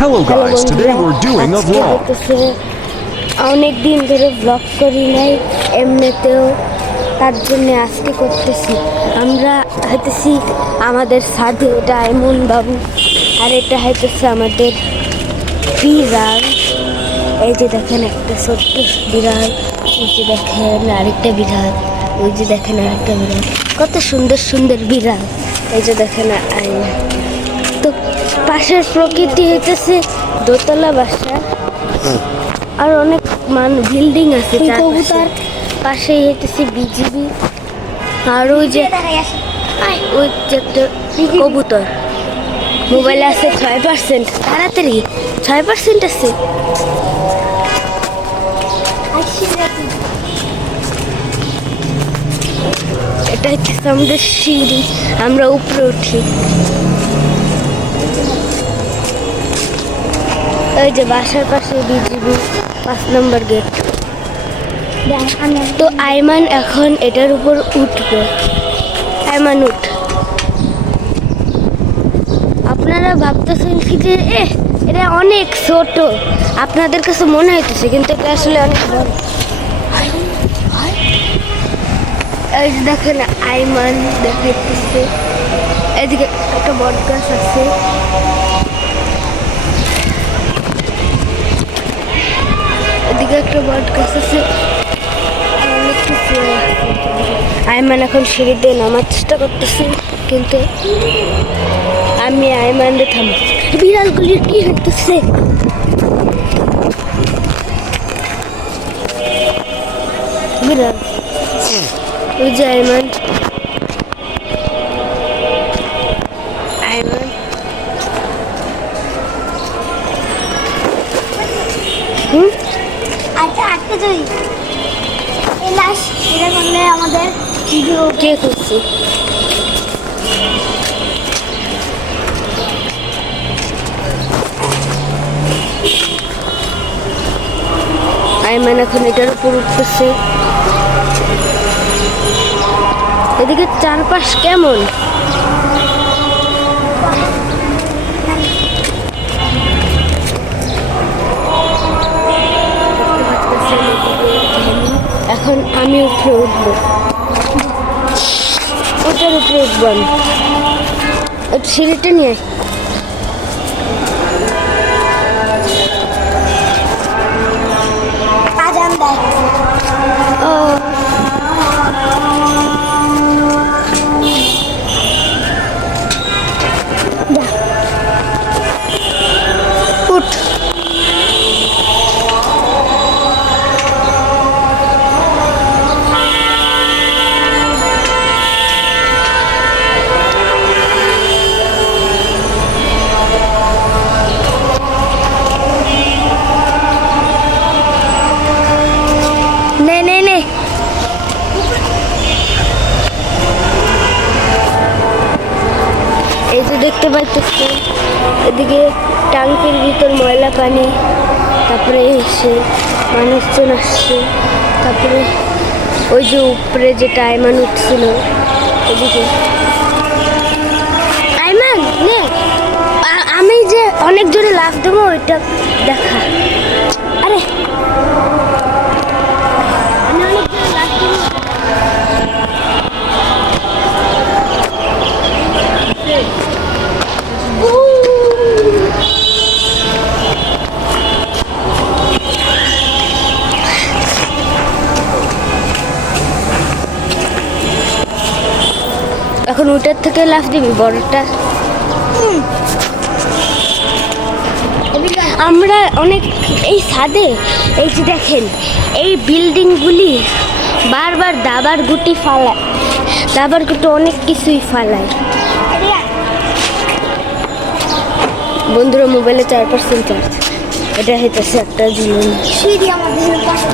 Hello guys, today we're doing a vlog. অনেক দিন ধরে ব্লগ করি নাই এমনিতেও, তার জন্য আজকে করতেছি। আমরা হইতেছি আমাদের সাথে, এটা এমন বাবু, আর এটা হইতেছে আমাদের বিড়াল। এই যে দেখেন একটা ছোট্ট বিড়াল, ওই যে দেখেন আরেকটা বিড়াল, ওই যে দেখেন আরেকটা বিড়াল, কত সুন্দর সুন্দর বিড়াল। এই যে দেখেন আয়না। তো পাশের প্রকৃতি হইতেছে দোতলা বাসা, আর অনেক বিল্ডিং আছে কবুতর পাশেই হইতেছে বিজিবি, আর ওই যে একটা কবুতর। মোবাইলে আছে 6%, তাড়াতাড়ি 6% আছে। এটা হচ্ছে আমাদের সিঁড়ি, আমরা উপরে উঠি। ওই যে বাসার পাশে বিজিবি 5 নম্বর গেট। তো আইমান এখন এটার উপর উঠবে। আইমান উঠ। আপনারা ভাবতেছেন কি যে এটা অনেক ছোট, আপনাদের কাছে মনে হইতেছে, কিন্তু এটা আসলে অনেক বড়। এই যে দেখেন আইমান দেখাইতেছে, এদিকে একটা বট গাছ আছে। এদিকে একটা বট গাছ আছে, আইমান এখন সিঁড়ি দিয়ে নামার চেষ্টা করতেছি, কিন্তু আমি আইমানরে থামা। বিড়ালগুলির কি হইতেছে? বিড়াল, ওই যে আইমান। আইমান আচ্ছা আজকে তুই লাস্ট এটা করলে আমাদের ভিডিও কে করছি? আইমান এখন এটার উপর উঠতেছে। এদিকে চারপাশ কেমন? এখন আমি উপরে উঠবো, ওটার উপরে উঠবো আমি। ওটা সিঁড়িটা নিয়ে আজান দেয়। ও যা উঠ। নে নে নে, এই যে দেখতে পাইতেছি এদিকে ট্যাঙ্কির ভিতর ময়লা পানি, তারপরে এসে মানুষজন আসছে, তারপরে ওই যে উপরে যেটা আইমান উঠছিল এদিকে। আইমান নে, আমি যে অনেক জোরে লাফ দেবো ওইটা দেখা। আরে আমি অনেক জোরে লাফ দেবো। এখন ওটার থেকে লাফ দিবি বড়টা। আমরা অনেক এই ছাদে, এই যে দেখেন এই বিল্ডিংগুলি বারবার দাবার গুটি ফালায়, দাবার গুটি অনেক কিছুই ফালায়। বন্ধুরা মোবাইলে 4% চার্জ, এটা হইতেছে একটা জীবন। সিঁড়ি আমাদের পাশে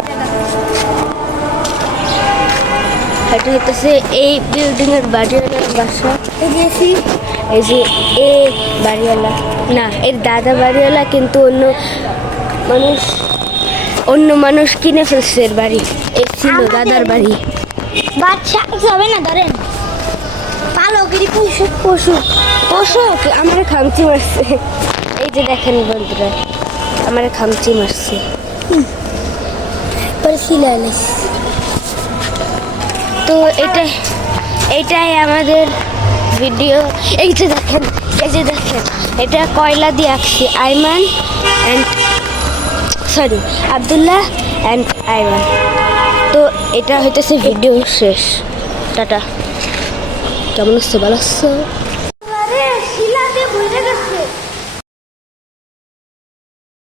এটা হইতেছে এই বিল্ডিং এর বাড়িওয়ালার বাসা। গেছি এই যে এ বাড়িওয়ালা না, এর দাদা বাড়িওয়ালা, কিন্তু অন্য মানুষ কিনে ফেলছে এর বাড়ি। এই ছিল দাদার বাড়ি। বাচ্চা যাবে না, ধরেন পালকেরই পশু পশু পশু আমার খামচি মারছে। এই যে দেখেন বন্ধুরা, আমার খামচি মারছে। তো এটাই আমাদের ভিডিও। এই যে দেখেন, এটা কয়লা দিয়ে আঁকছি, আব্দুল্লাহ অ্যান্ড আইমান। তো এটা হইতেছে ভিডিও শেষ। টাটা। কেমন হচ্ছে, ভালো হচ্ছে?